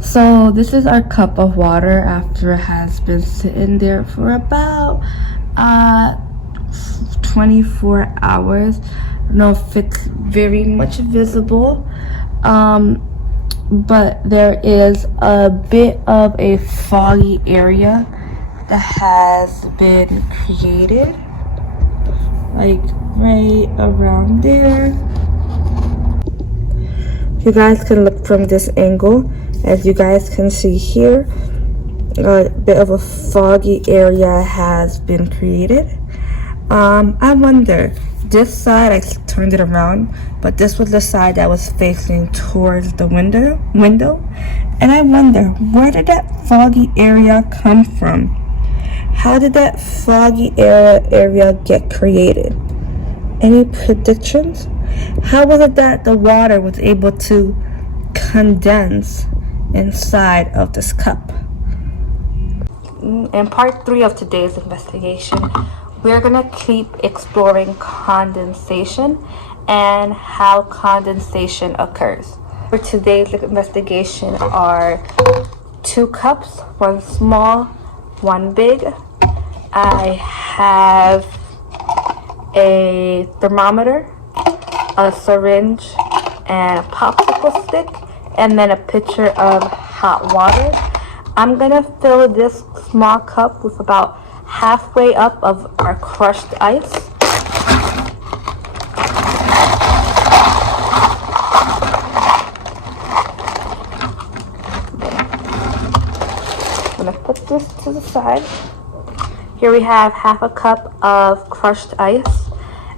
So this is our cup of water after it has been sitting there for about 24 hours. I don't know if it's very much visible, but there is a bit of a foggy area that has been created, like right around there. You guys can look from this angle. As you guys can see here, a bit of a foggy area has been created. I wonder, this side I turned it around, but this was the side that was facing towards the window, and I wonder, where did that foggy area come from? How did that foggy area get created? Any predictions? How was it that the water was able to condense inside of this cup? In part 3 of today's investigation, we're going to keep exploring condensation and how condensation occurs. For today's investigation are 2 cups, one small, one big. I have a thermometer, a syringe, and a popsicle stick, and then a pitcher of hot water. I'm gonna fill this small cup with about halfway up of our crushed ice. I'm gonna put this to the side. Here we have half a cup of crushed ice.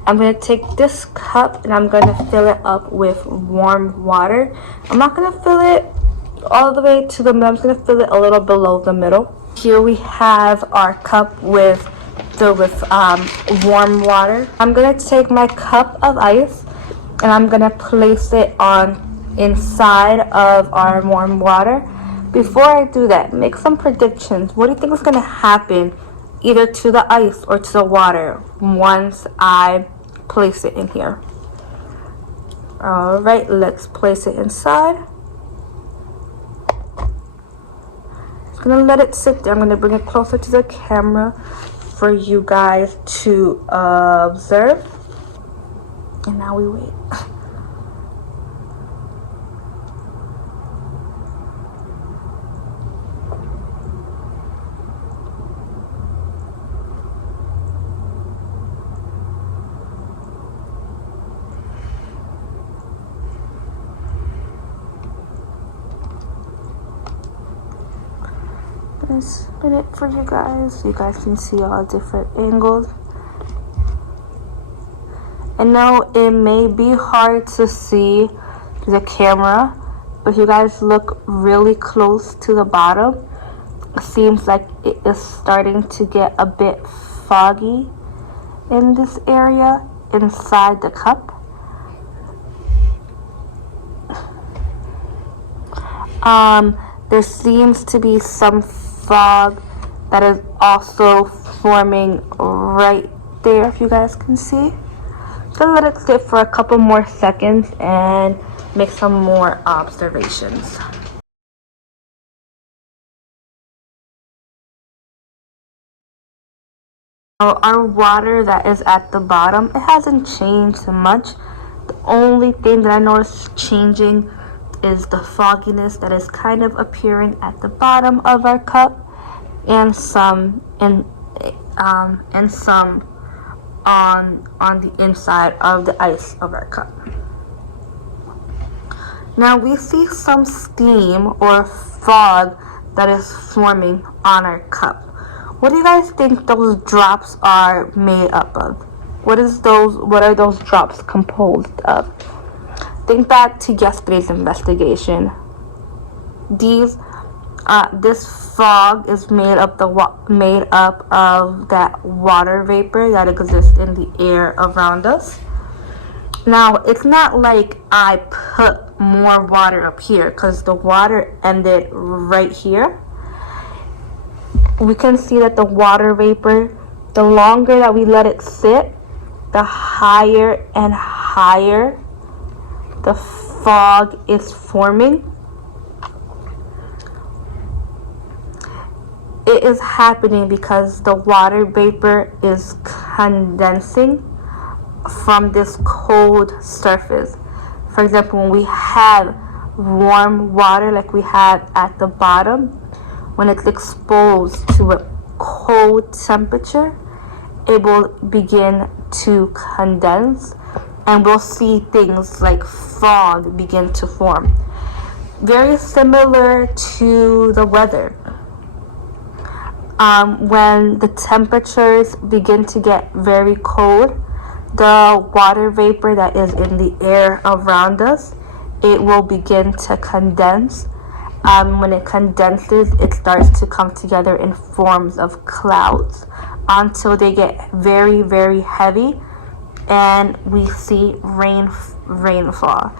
I'm going to take this cup and I'm going to fill it up with warm water. I'm not going to fill it all the way to the middle. I'm just going to fill it a little below the middle. Here we have our cup filled with warm water. I'm going to take my cup of ice and I'm going to place it on inside of our warm water. Before I do that, make some predictions. What do you think is going to happen either to the ice or to the water once I place it in here? All right, let's place it inside. I'm gonna let it sit there. I'm gonna bring it closer to the camera for you guys to observe. And now we wait. Spin it for you guys so you guys can see all different angles. I know it may be hard to see the camera, but if you guys look really close to the bottom, it seems like it is starting to get a bit foggy in this area inside the cup. There seems to be some fog that is also forming right there, if you guys can see. So let it sit for a couple more seconds and make some more observations. So our water that is at the bottom, it hasn't changed much. The only thing that I noticed changing is the fogginess that is kind of appearing at the bottom of our cup, and some some on the inside of the ice of our cup. Now we see some steam or fog that is forming on our cup. What do you guys think those drops are made up of? What are those drops composed of? Think back to yesterday's investigation. This fog is made up of that water vapor that exists in the air around us. Now, it's not like I put more water up here, because the water ended right here. We can see that the water vapor, the longer that we let it sit, the higher and higher the fog is forming. it is happening because the water vapor is condensing from this cold surface. For example, when we have warm water like we have at the bottom, when it's exposed to a cold temperature, it will begin to condense, and we'll see things like fog begin to form. Very similar to the weather. When the temperatures begin to get very cold, the water vapor that is in the air around us, it will begin to condense. When it condenses, it starts to come together in forms of clouds until they get very, very heavy, and we see rainfall.